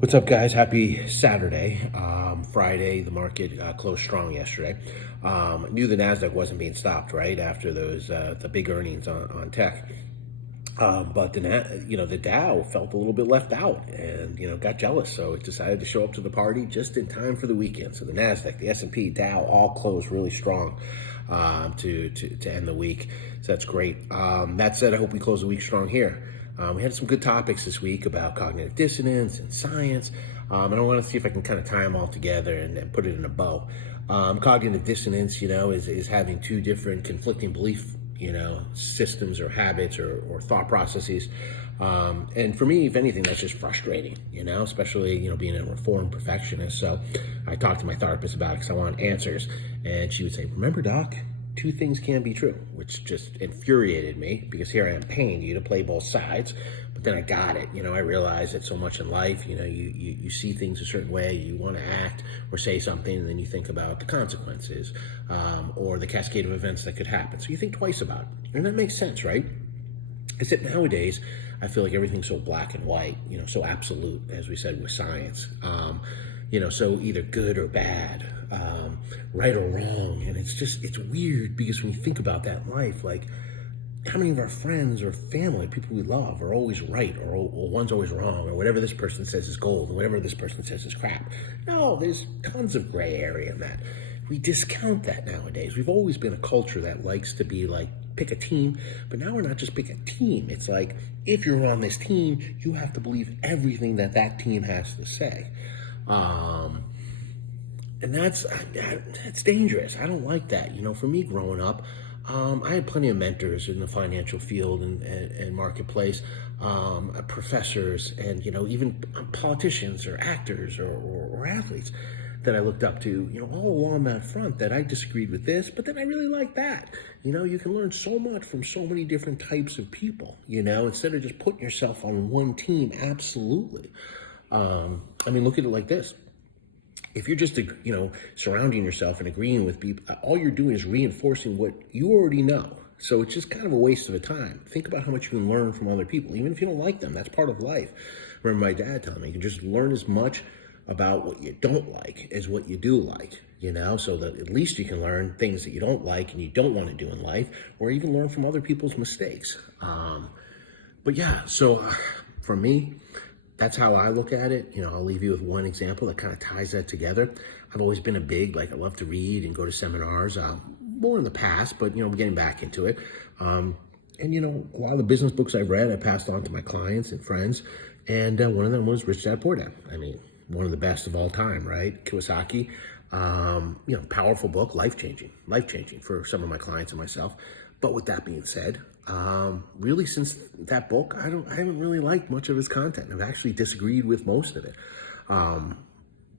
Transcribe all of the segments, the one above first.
What's up, guys? Happy Saturday. Friday, the market closed strong yesterday. Knew the Nasdaq wasn't being stopped right after those the big earnings on tech. But the Dow felt a little bit left out and got jealous, so it decided to show up to the party just in time for the weekend. So the Nasdaq, the S&P, Dow all closed really strong to end the week. So that's great. That said, I hope we close the week strong here. We had some good topics this week about cognitive dissonance and science, and I want to see if I can kind of tie them all together and put it in a bow. Cognitive dissonance, is having two different conflicting belief, systems or habits or thought processes. And for me, if anything, that's just frustrating, especially, being a reformed perfectionist. So I talked to my therapist about it because I want answers. And she would say, remember, doc, two things can be true, which just infuriated me because here I am paying you to play both sides. But then I got it. I realized that so much in life, you see things a certain way, you want to act or say something, and then you think about the consequences or the cascade of events that could happen. So you think twice about it. And that makes sense, right? Except nowadays, I feel like everything's so black and white, so absolute, as we said with science. So either good or bad, right or wrong. And it's weird because when you think about that in life, like how many of our friends or family, people we love, are always right or one's always wrong, or whatever this person says is gold and whatever this person says is crap. No, there's tons of gray area in that. We discount that nowadays. We've always been a culture that likes to be like, pick a team, but now we're not just pick a team. It's like, if you're on this team, you have to believe everything that team has to say. And that's dangerous. I don't like that. For me growing up, I had plenty of mentors in the financial field and marketplace, professors, and even politicians or actors or athletes that I looked up to, all along that front, that I disagreed with this, but then I really like that. You can learn so much from so many different types of people, instead of just putting yourself on one team. Absolutely. Look at it like this. If you're just, surrounding yourself and agreeing with people, all you're doing is reinforcing what you already know. So it's just kind of a waste of a time. Think about how much you can learn from other people, even if you don't like them. That's part of life. Remember my dad telling me, you can just learn as much about what you don't like as what you do like, so that at least you can learn things that you don't like and you don't want to do in life, or even learn from other people's mistakes. But yeah, so for me, that's how I look at it. I'll leave you with one example that kind of ties that together. I've always been I love to read and go to seminars, more in the past, but, I'm getting back into it. And, a lot of the business books I've read, I passed on to my clients and friends. And one of them was Rich Dad Poor Dad. One of the best of all time, right? Kiyosaki, powerful book, life-changing for some of my clients and myself. But with that being said, really since that book, I haven't really liked much of his content. I've actually disagreed with most of it,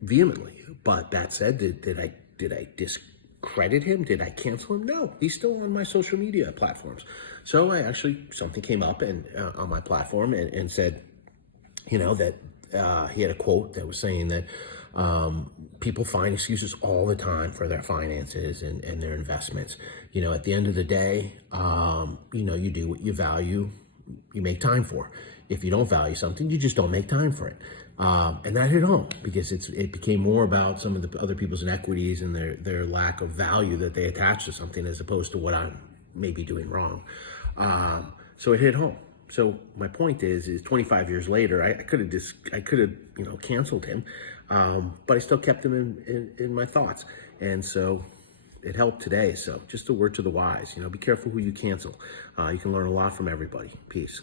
vehemently. But that said, did I discredit him? Did I cancel him? No, he's still on my social media platforms. So something came up and on my platform and said, that he had a quote that was saying that people find excuses all the time for their finances and their investments. At the end of the day, you do what you value, you make time for. If you don't value something, you just don't make time for it. And that hit home because it became more about some of the other people's inequities and their lack of value that they attach to something as opposed to what I'm maybe doing wrong. So it hit home. So my point is 25 years later, I could have canceled him, but I still kept him in my thoughts. And so it helped today. So just a word to the wise, be careful who you cancel. You can learn a lot from everybody. Peace.